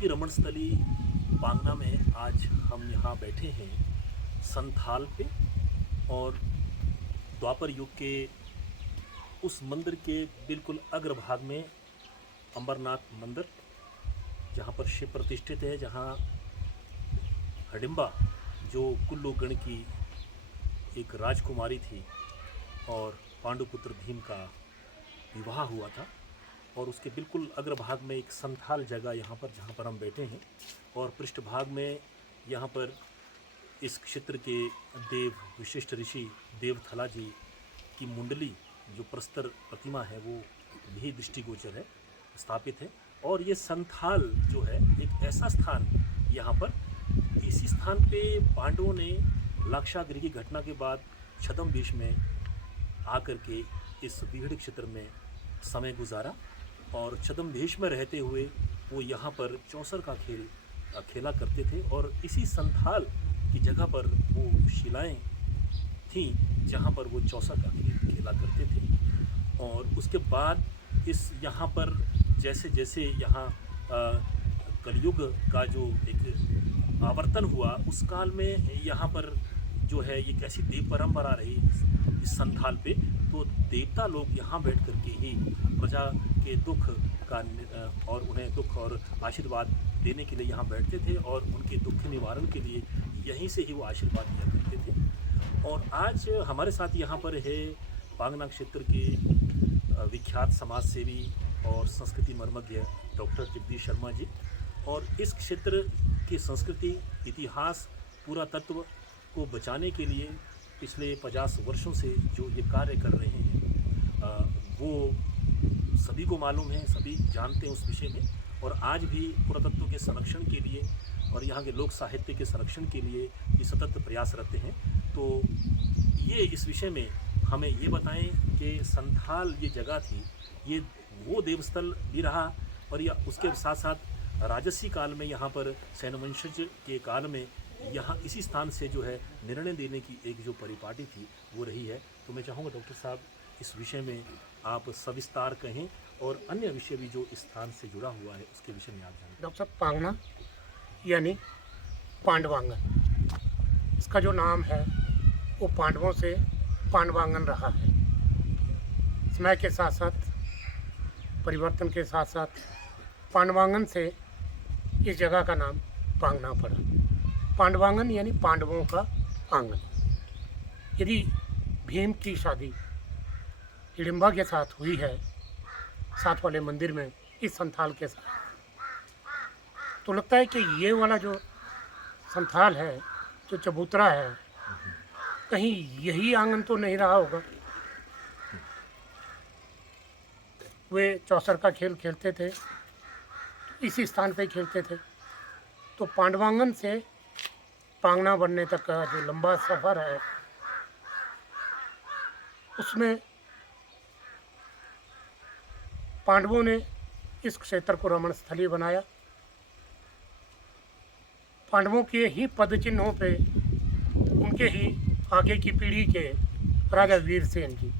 की रमण स्थली पांगना में आज हम यहाँ बैठे हैं संथाल पे। और द्वापर युग के उस मंदिर के बिल्कुल अग्रभाग में अमरनाथ मंदिर, जहाँ पर शिव प्रतिष्ठित है, जहाँ हिडिंबा जो कुल्लू गण की एक राजकुमारी थी और पांडुपुत्र भीम का विवाह हुआ था। और उसके बिल्कुल अग्रभाग में एक संथाल जगह यहाँ पर, जहाँ पर हम बैठे हैं। और पृष्ठभाग में यहाँ पर इस क्षेत्र के देव विशिष्ट ऋषि देवथला जी की मुंडली जो प्रस्तर प्रतिमा है वो भी दृष्टिगोचर है, स्थापित है। और ये संथाल जो है एक ऐसा स्थान, यहाँ पर इसी स्थान पे पांडवों ने लाक्षागृह की घटना के बाद छद्मवेश में आकर के इस विहड़ क्षेत्र में समय गुजारा। और छद्मवेश में रहते हुए वो यहाँ पर चौसर का खेल खेला करते थे। और इसी संथाल की जगह पर वो शिलाएं थीं जहाँ पर वो चौसर का खेल खेला करते थे। और उसके बाद इस यहाँ पर जैसे जैसे यहाँ कलयुग का जो एक आवर्तन हुआ, उस काल में यहाँ पर जो है ये कैसी देव परंपरा रही इस संथाल पे, तो देवता लोग यहाँ बैठ कर के ही प्रजा के दुख का और उन्हें दुख और आशीर्वाद देने के लिए यहाँ बैठते थे। और उनके दुख निवारण के लिए यहीं से ही वो आशीर्वाद दिया करते थे। और आज हमारे साथ यहाँ पर है पांगना क्षेत्र के विख्यात समाज सेवी और संस्कृति मर्मज्ञ डॉक्टर जगदीश शर्मा जी। और इस क्षेत्र की संस्कृति, इतिहास, पुरातत्व को बचाने के लिए पिछले 50 वर्षों से जो ये कार्य कर रहे हैं वो सभी को मालूम है, सभी जानते हैं उस विषय में। और आज भी पुरातत्व के संरक्षण के लिए और यहाँ के लोक साहित्य के संरक्षण के लिए ये सतत प्रयासरत हैं। तो ये इस विषय में हमें ये बताएं कि संथाल ये जगह थी, ये वो देवस्थल भी रहा, और या उसके साथ साथ राजसी काल में यहाँ पर सैनवंशज के काल में यहाँ इसी स्थान से जो है निर्णय देने की एक जो परिपाटी थी वो रही है। तो मैं चाहूँगा डॉक्टर साहब इस विषय में आप सविस्तार कहें और अन्य विषय भी जो इस स्थान से जुड़ा हुआ है उसके विषय में आप जानें। डॉक्टर साहब, पांगना यानी पांडवांगन, इसका जो नाम है वो पांडवों से पांडवांगन रहा है। समय के साथ साथ, परिवर्तन के साथ साथ पांडवांगन से इस जगह का नाम पांगना पड़ा। पांडवांगन यानी पांडवों का आंगन। यदि भीम की शादी हिडिंबा के साथ हुई है, साथ वाले मंदिर में इस संथाल के साथ, तो लगता है कि ये वाला जो संथाल है, जो चबूतरा है, कहीं यही आंगन तो नहीं रहा होगा। वे चौसर का खेल खेलते थे, इसी स्थान पे खेलते थे। तो पांडवांगन से पांगना बनने तक का जो लंबा सफ़र है, उसमें पांडवों ने इस क्षेत्र को रमण स्थली बनाया। पांडवों के ही पद चिन्हों पे उनके ही आगे की पीढ़ी के राजा वीरसेन जी,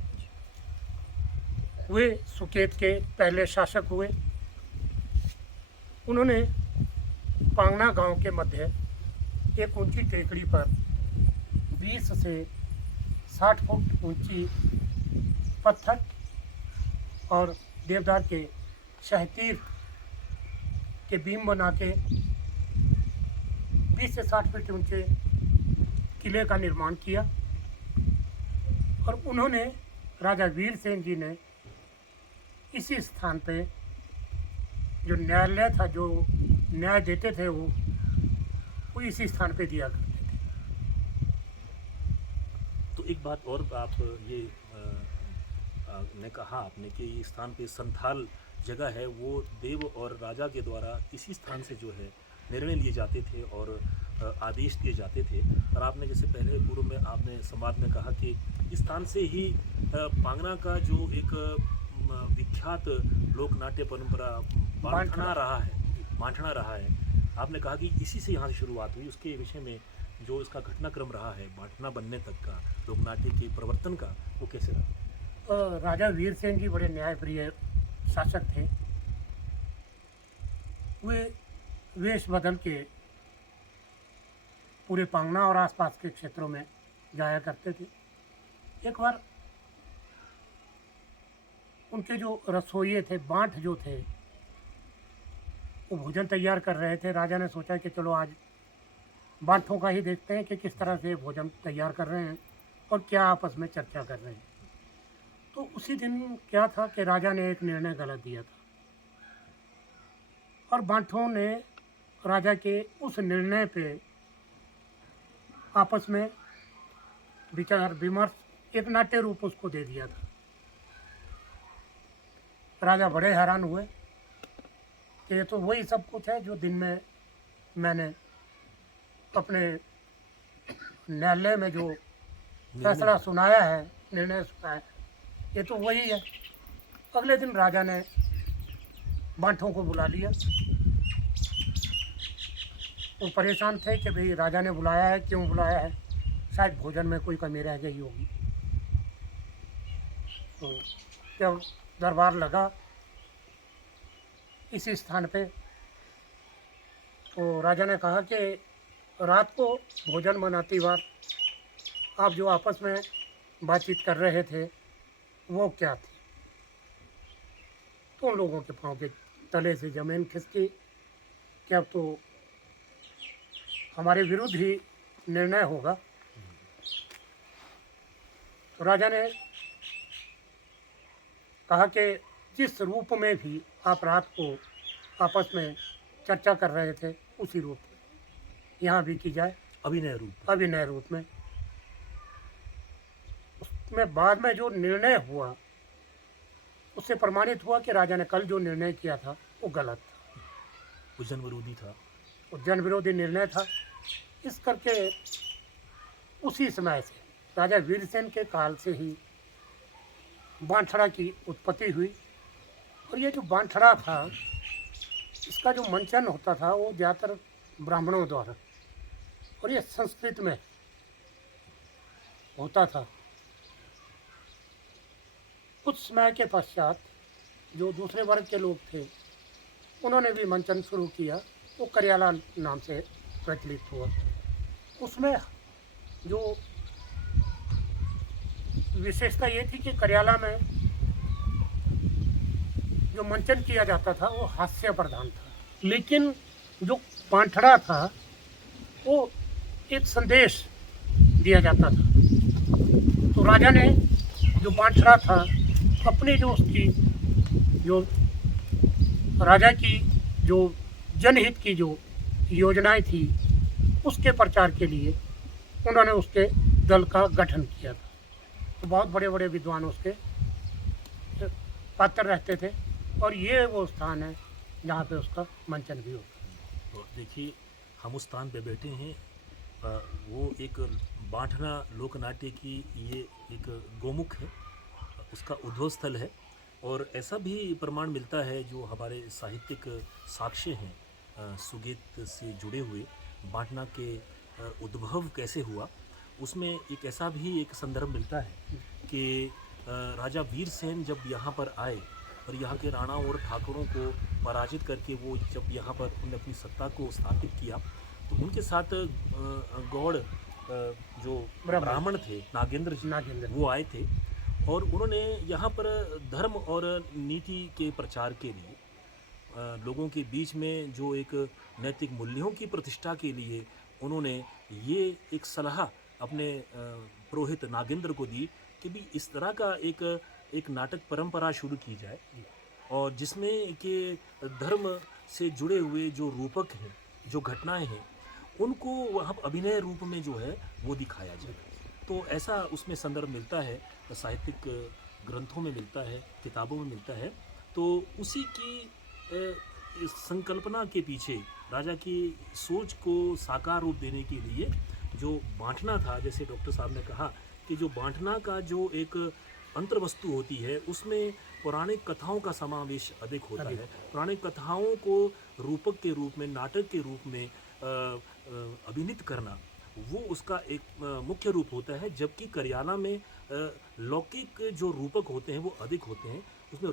वे सुकेत के पहले शासक हुए। उन्होंने पांगना गांव के मध्य एक ऊंची टेकड़ी पर 20 से 60 फुट ऊंची पत्थर और देवदार के शहतीर के बीम बना के 20 से 60 फीट ऊंचे किले का निर्माण किया। और उन्होंने, राजा वीरसेन जी ने, इसी स्थान पे जो न्यायालय था, जो न्याय देते थे, वो इसी स्थान पे दिया करते थे। तो एक बात और आप ये ने कहा आपने कि ये स्थान पे संथाल जगह है, वो देव और राजा के द्वारा इसी स्थान से जो है निर्णय लिए जाते थे और आदेश दिए जाते थे। और आपने जैसे पहले पूर्व में आपने संवाद में कहा कि इस स्थान से ही पांगना का जो एक विख्यात लोक नाट्य परंपरा बांटना रहा है, आपने कहा कि इसी से यहाँ से शुरुआत हुई। उसके विषय में जो इसका घटनाक्रम रहा है बांटना बनने तक का, लोक नाट्य के प्रवर्तन का, वो कैसे रहा? राजा वीरसेन जी बड़े न्यायप्रिय शासक थे। वे वेश बदल के पूरे पांगना और आसपास के क्षेत्रों में जाया करते थे। एक बार उनके जो रसोइये थे, बांट जो थे, वो भोजन तैयार कर रहे थे। राजा ने सोचा कि चलो आज बांटों का ही देखते हैं कि किस तरह से भोजन तैयार कर रहे हैं और क्या आपस में चर्चा कर रहे हैं। तो उसी दिन क्या था कि राजा ने एक निर्णय गलत दिया था और बांटों ने राजा के उस निर्णय पे आपस में विचार विमर्श एक नाट्य रूप उसको दे दिया था। राजा बड़े हैरान हुए कि ये तो वही सब कुछ है जो दिन में मैंने अपने न्यायालय में जो फैसला सुनाया है, निर्णय सुनाया है, ये तो वही है। अगले दिन राजा ने बांटों को बुला लिया। वो परेशान थे कि भाई राजा ने बुलाया है, क्यों बुलाया है, शायद भोजन में कोई कमी रह गई होगी। तो जब दरबार लगा इसी स्थान पे, तो राजा ने कहा कि रात को भोजन बनाती बार आप जो आपस में बातचीत कर रहे थे वो क्या थी। तो उन लोगों के पाँव के तले से जमीन खिसकी कि अब तो हमारे विरुद्ध ही निर्णय होगा। तो राजा ने कहा कि जिस रूप में भी आप रात को आपस में चर्चा कर रहे थे उसी रूप में यहाँ भी की जाए, अभिनय रूप में। उसमें बाद में जो निर्णय हुआ उससे प्रमाणित हुआ कि राजा ने कल जो निर्णय किया था वो गलत था, वो जन विरोधी था, वो जन विरोधी निर्णय था। इस करके उसी समय से राजा वीरसेन के काल से ही बांछड़ा की उत्पत्ति हुई। और ये जो बांछड़ा था इसका जो मंचन होता था वो ज़्यादातर ब्राह्मणों द्वारा, और ये संस्कृत में होता था। कुछ समय के पश्चात जो दूसरे वर्ग के लोग थे उन्होंने भी मंचन शुरू किया, वो करियाला नाम से प्रचलित हुआ। उसमें जो विशेषता ये थी कि करियाला में जो मंचन किया जाता था वो हास्य प्रधान था, लेकिन जो बांछड़ा था वो एक संदेश दिया जाता था। तो राजा ने जो बांछड़ा था अपनी जो उसकी जो राजा की जो जनहित की जो योजनाएं थी उसके प्रचार के लिए उन्होंने उसके दल का गठन किया था। तो बहुत बड़े बड़े विद्वान उसके पात्र रहते थे और ये वो स्थान है जहाँ पे उसका मंचन भी होता है। तो देखिए हम उस स्थान पे बैठे हैं, वो एक बांठना लोक नाट्य की ये एक गोमुख है, उसका उद्भव स्थल है। और ऐसा भी प्रमाण मिलता है जो हमारे साहित्यिक साक्ष्य हैं सुगीत से जुड़े हुए, बांटना के उद्भव कैसे हुआ उसमें एक ऐसा भी एक संदर्भ मिलता है कि राजा वीरसेन जब यहाँ पर आए और यहाँ के राणा और ठाकुरों को पराजित करके वो जब यहाँ पर उन्होंने अपनी सत्ता को स्थापित किया तो उनके साथ गौड़ जो ब्राह्मण थे नागेंद्र जी वो आए थे और उन्होंने यहाँ पर धर्म और नीति के प्रचार के लिए लोगों के बीच में जो एक नैतिक मूल्यों की प्रतिष्ठा के लिए उन्होंने ये एक सलाह अपने पुरोहित नागेंद्र को दी कि भी इस तरह का एक नाटक परंपरा शुरू की जाए और जिसमें कि धर्म से जुड़े हुए जो रूपक हैं, जो घटनाएं हैं, उनको वहाँ अभिनय रूप में जो है वो दिखाया जाए। तो ऐसा उसमें संदर्भ मिलता है, साहित्यिक ग्रंथों में मिलता है, किताबों में मिलता है। तो उसी की संकल्पना के पीछे राजा की सोच को साकार रूप देने के लिए जो बांटना था, जैसे डॉक्टर साहब ने कहा कि जो बांटना का जो एक अंतर्वस्तु होती है उसमें पौराणिक कथाओं का समावेश अधिक होता है। पौराणिक कथाओं को रूपक के रूप में, नाटक के रूप में अभिनीत करना वो उसका एक मुख्य रूप होता है, जबकि करियाला में लौकिक जो रूपक होते हैं वो अधिक होते हैं उसमें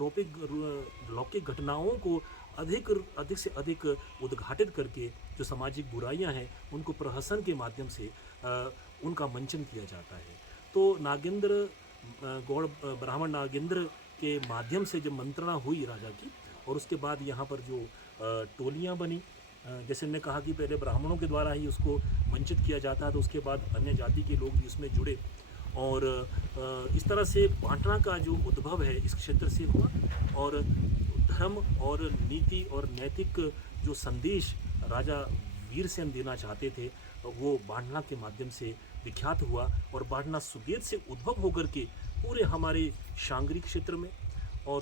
लौकिक घटनाओं को अधिक से अधिक उद्घाटित करके जो सामाजिक बुराइयां हैं उनको प्रहसन के माध्यम से उनका मंचन किया जाता है। तो नागेंद्र गौड़ ब्राह्मण नागेंद्र के माध्यम से जब मंत्रणा हुई राजा की, और उसके बाद यहाँ पर जो टोलियाँ बनी, जैसे मैंने कहा कि पहले ब्राह्मणों के द्वारा ही उसको वंचित किया जाता है, तो उसके बाद अन्य जाति के लोग भी उसमें जुड़े, और इस तरह से बांटना का जो उद्भव है इस क्षेत्र से हुआ, और धर्म और नीति और नैतिक जो संदेश राजा वीरसेन देना चाहते थे वो बांटना के माध्यम से विख्यात हुआ। और बांटना सुगेत से उद्भव होकर के पूरे हमारे शांगरी क्षेत्र में और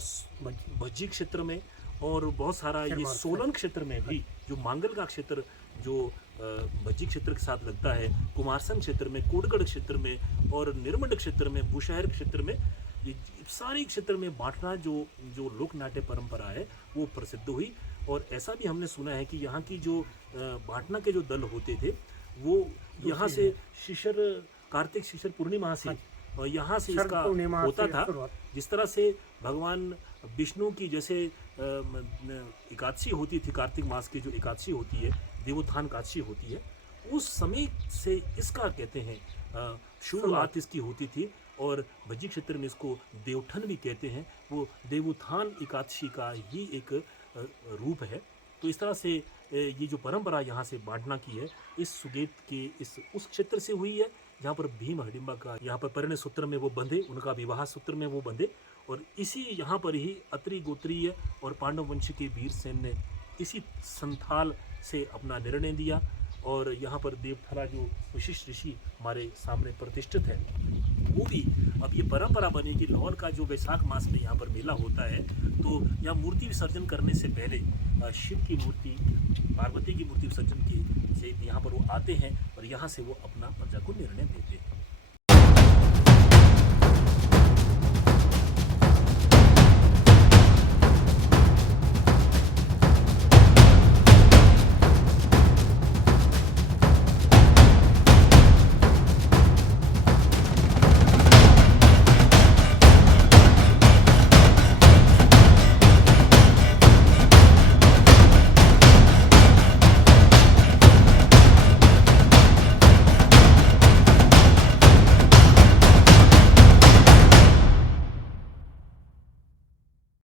भज्जी क्षेत्र में और बहुत सारा ये सोलन क्षेत्र में भी, जो मांगल का क्षेत्र जो भज्जी क्षेत्र के साथ लगता है, कुमारसंग क्षेत्र में, कोटगढ़ क्षेत्र में और निर्मंड क्षेत्र में, बुशहर क्षेत्र में, ये सारे क्षेत्र में बांटना जो लोक नाट्य परंपरा है वो प्रसिद्ध हुई। और ऐसा भी हमने सुना है कि यहाँ की जो बांटना के जो दल होते थे वो यहाँ से शिशिर कार्तिक शिशिर पूर्णिमा से यहाँ से इसका होता था। जिस तरह से भगवान विष्णु की जैसे एकादशी होती थी, कार्तिक मास की जो एकादशी होती है, देवोत्थान एकादशी होती है, उस समय से इसका कहते हैं शुरुआत इसकी होती थी। और भज्जी क्षेत्र में इसको देवठन भी कहते हैं, वो देवोत्थान एकादशी का ही एक रूप है। तो इस तरह से ये जो परंपरा यहाँ से बांटना की है इस सुगेत के उस क्षेत्र से हुई है जहाँ पर भीम हडिम्बा का यहाँ पर परिणय सूत्र में वो बंधे, उनका विवाह सूत्र में वो बंधे, और इसी यहाँ पर ही अत्रि गोत्रीय और पांडव वंश के वीरसेन ने इसी संथाल से अपना निर्णय दिया। और यहाँ पर देवथला जो विशिष्ट ऋषि हमारे सामने प्रतिष्ठित है वो भी अब ये परंपरा बनी कि लाहौर का जो वैशाख मास में यहाँ पर मेला होता है, तो यहाँ मूर्ति विसर्जन करने से पहले शिव की मूर्ति, पार्वती की मूर्ति विसर्जन की से यहाँ पर वो आते हैं और यहाँ से वो अपना प्रजा को निर्णय देते हैं।